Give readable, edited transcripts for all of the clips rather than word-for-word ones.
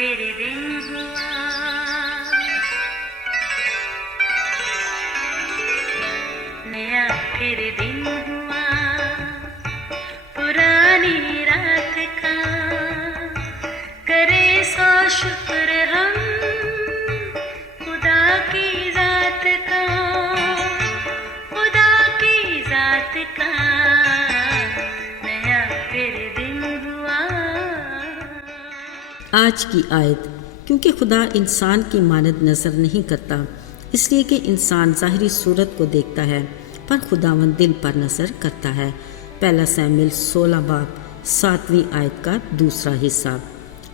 फिर दिन हुआ, नया फिर दिन हुआ, पुरानी रात का करे सो शुक्र हम खुदा की जात का, खुदा की जात का नया फिर दिन हुआ। आज की आयत। क्योंकि खुदा इंसान की मानद नज़र नहीं करता, इसलिए कि इंसान ज़ाहिरी सूरत को देखता है, पर खुदावंद दिल पर नज़र करता है। पहला शमूएल 16 बाब 7वीं आयत का दूसरा हिस्सा।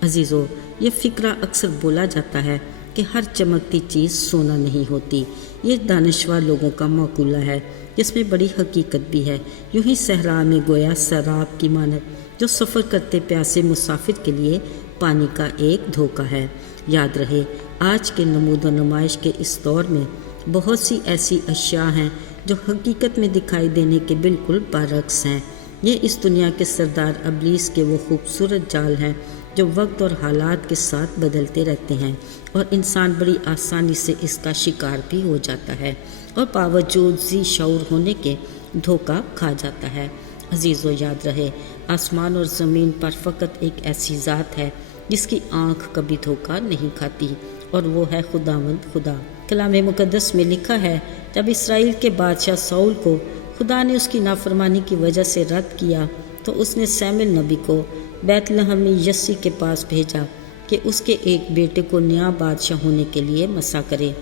अजीज़ों, ये फ़िक्रा अक्सर बोला जाता है कि हर चमकती चीज़ सोना नहीं होती। ये दानिशवर लोगों का मक़ूला है, जिसमें बड़ी हकीकत भी है। यूँ ही सहरा में गोया शराब की मानद, जो सफ़र करते प्यासे मुसाफिर के लिए पानी का एक धोखा है। याद रहे, आज के नमूद व नुमाइश के इस दौर में बहुत सी ऐसी अशिया हैं जो हकीकत में दिखाई देने के बिल्कुल बरअक्स हैं। ये इस दुनिया के सरदार इब्लीस के वो खूबसूरत जाल हैं जो वक्त और हालात के साथ बदलते रहते हैं, और इंसान बड़ी आसानी से इसका शिकार भी हो जाता है और बावजूद ज़ी शऊर होने के धोखा खा जाता है। अजीज़ों, याद रहे, आसमान और ज़मीन पर फ़कत एक ऐसी ज़ात है जिसकी आँख कभी धोखा नहीं खाती, और वो है खुदावंद खुदा। कलाम मुक़द्दस में लिखा है, जब इसराइल के बादशाह साउल को खुदा ने उसकी नाफरमानी की वजह से रद्द किया, तो उसने शमूएल नबी को बैतलहम में यस्सी के पास भेजा कि उसके एक बेटे को नया बादशाह होने के लिए मसा करे।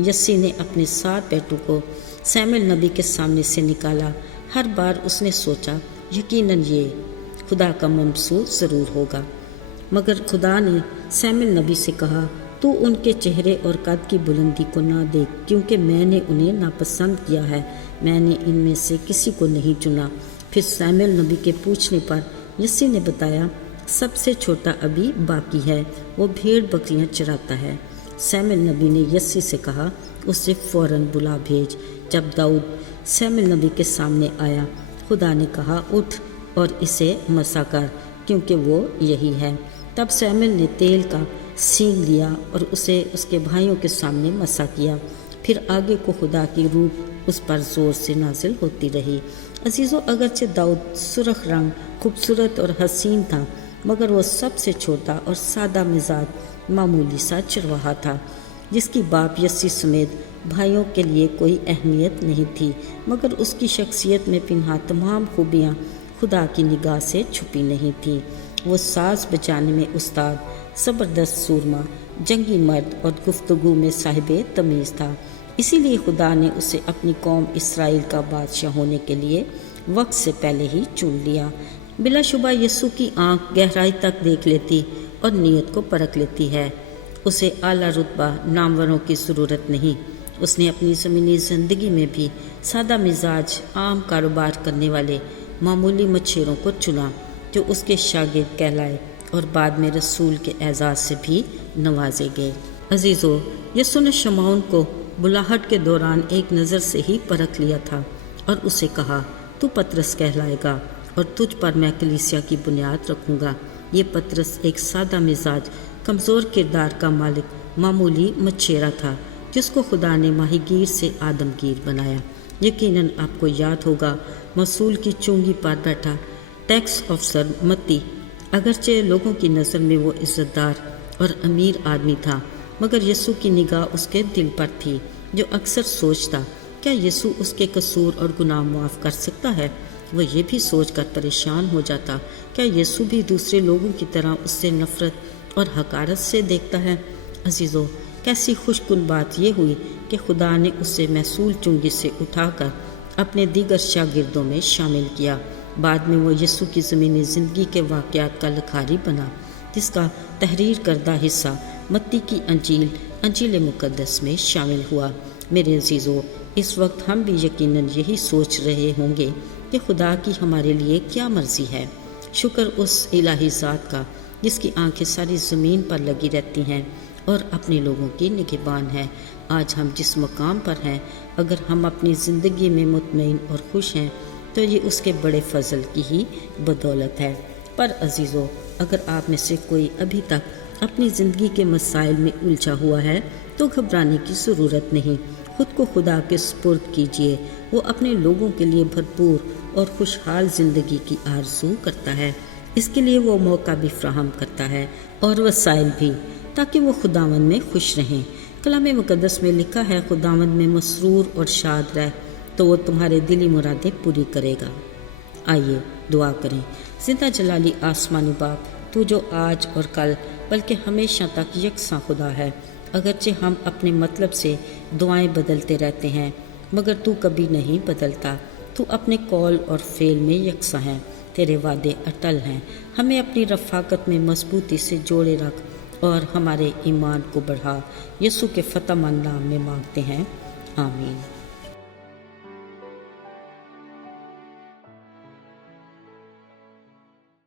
यस्सी ने अपने 7 बेटों को शमूएल नबी के सामने से निकाला। हर बार उसने सोचा, यकीनन ये खुदा का मंसूर ज़रूर होगा, मगर खुदा ने शमूएल नबी से कहा, तू उनके चेहरे और कद की बुलंदी को ना देख, क्योंकि मैंने उन्हें नापसंद किया है। मैंने इनमें से किसी को नहीं चुना। फिर शमूएल नबी के पूछने पर यस्सी ने बताया, सबसे छोटा अभी बाकी है, वो भेड़ बकरियां चराता है। शमूएल नबी ने यस्सी से कहा, उसे फ़ौरन बुला भेज। जब दाऊद शमूएल नबी के सामने आया, खुदा ने कहा, उठ और इसे मसा कर, क्योंकि वो यही है। तब शमूएल ने तेल का सींग लिया और उसे उसके भाइयों के सामने मसा किया। फिर आगे को खुदा की रूह उस पर ज़ोर से नाजिल होती रही। अजीज़ों, अगरचे दाऊद सुर्ख रंग, खूबसूरत और हसीन था, मगर वो सबसे छोटा और सादा मिजाज मामूली सा चरवाहा था, जिसकी बाप यस्सी समेत भाइयों के लिए कोई अहमियत नहीं थी, मगर उसकी शख्सियत में पिन्हा तमाम खूबियाँ खुदा की निगाह से छुपी नहीं थी। वो साज बजाने में उस्ताद, ज़बरदस्त सूरमा, जंगी मर्द और गुफ्तगू में साहिबे तमीज़ था। इसीलिए खुदा ने उसे अपनी कौम इसराइल का बादशाह होने के लिए वक्त से पहले ही चुन लिया। बिलाशुबा यस्सू की आँख गहराई तक देख लेती और नीयत को परख लेती है। उसे आला रुतबा नामवरों की ज़रूरत नहीं। उसने अपनी ज़मीनी ज़िंदगी में भी सादा मिजाज, आम कारोबार करने वाले मामूली मच्छरों को चुना, जो उसके शागिर्द कहलाए और बाद में रसूल के एजाज़ से भी नवाजे गए। अजीज़ों, यस्सू ने शमौन को बुलाहट के दौरान एक नज़र से ही परख लिया था और उसे कहा, तू पतरस कहलाएगा और तुझ पर मैं कलीसिया की बुनियाद रखूँगा। ये पतरस एक सादा मिजाज, कमज़ोर किरदार का मालिक, मामूली मच्छेरा था, जिसको खुदा ने माहीगीर से आदमगीर बनाया। यकीनन आपको याद होगा, मसूल की चुंगी पर बैठा टैक्स अफसर मत्ती, अगरचे लोगों की नज़र में वो इज़्ज़तदार और अमीर आदमी था, मगर यीशु की निगाह उसके दिल पर थी, जो अक्सर सोचता, क्या यीशु उसके कसूर और गुनाह माफ़ कर सकता है। वह ये भी सोचकर परेशान हो जाता, क्या यीशु भी दूसरे लोगों की तरह उससे नफ़रत और हकारत से देखता है। अजीज़ों, कैसी खुशकुन बात यह हुई कि खुदा ने उसे महसूल चुंगी से उठाकर अपने दीगर शागिर्दों में शामिल किया। बाद में वो यीशु की ज़मीनी ज़िंदगी के वाक़यात का लिखारी बना, जिसका तहरीर करदा हिस्सा मत्ती की अंजील मुक़द्दस में शामिल हुआ। मेरे अजीज़ों, इस वक्त हम भी यकीनन यही सोच रहे होंगे कि खुदा की हमारे लिए क्या मर्ज़ी है। शुक्र उस इलाही ज़ात का जिसकी आंखें सारी ज़मीन पर लगी रहती हैं और अपने लोगों की निगहबान है। आज हम जिस मकाम पर हैं, अगर हम अपनी ज़िंदगी में मुतमईन और खुश हैं तो ये उसके बड़े फजल की ही बदौलत है। पर अजीज़ों, अगर आप में से कोई अभी तक اپنی زندگی کے مسائل میں الجھا ہوا ہے تو گھبرانے کی ضرورت نہیں، خود کو خدا کے سپرد کیجیے۔ وہ اپنے لوگوں کے لیے بھرپور اور خوشحال زندگی کی آرزو کرتا ہے، اس کے لیے وہ موقع بھی فراہم کرتا ہے اور وسائل بھی، تاکہ وہ خداوند میں خوش رہیں۔ کلام مقدس میں لکھا ہے، خداوند میں مسرور اور شاد رہ تو وہ تمہارے دلی مرادیں پوری کرے گا۔ آئیے دعا کریں۔ زندہ جلالی آسمانی باپ، تو جو آج اور کل بلکہ ہمیشہ تک یکساں خدا ہے، اگرچہ ہم اپنے مطلب سے دعائیں بدلتے رہتے ہیں مگر تو کبھی نہیں بدلتا۔ تو اپنے قول اور فعل میں یکساں ہے، تیرے وعدے اٹل ہیں۔ ہمیں اپنی رفاقت میں مضبوطی سے جوڑے رکھ اور ہمارے ایمان کو بڑھا۔ یسوع کے فتح مند نام میں مانگتے ہیں، آمین۔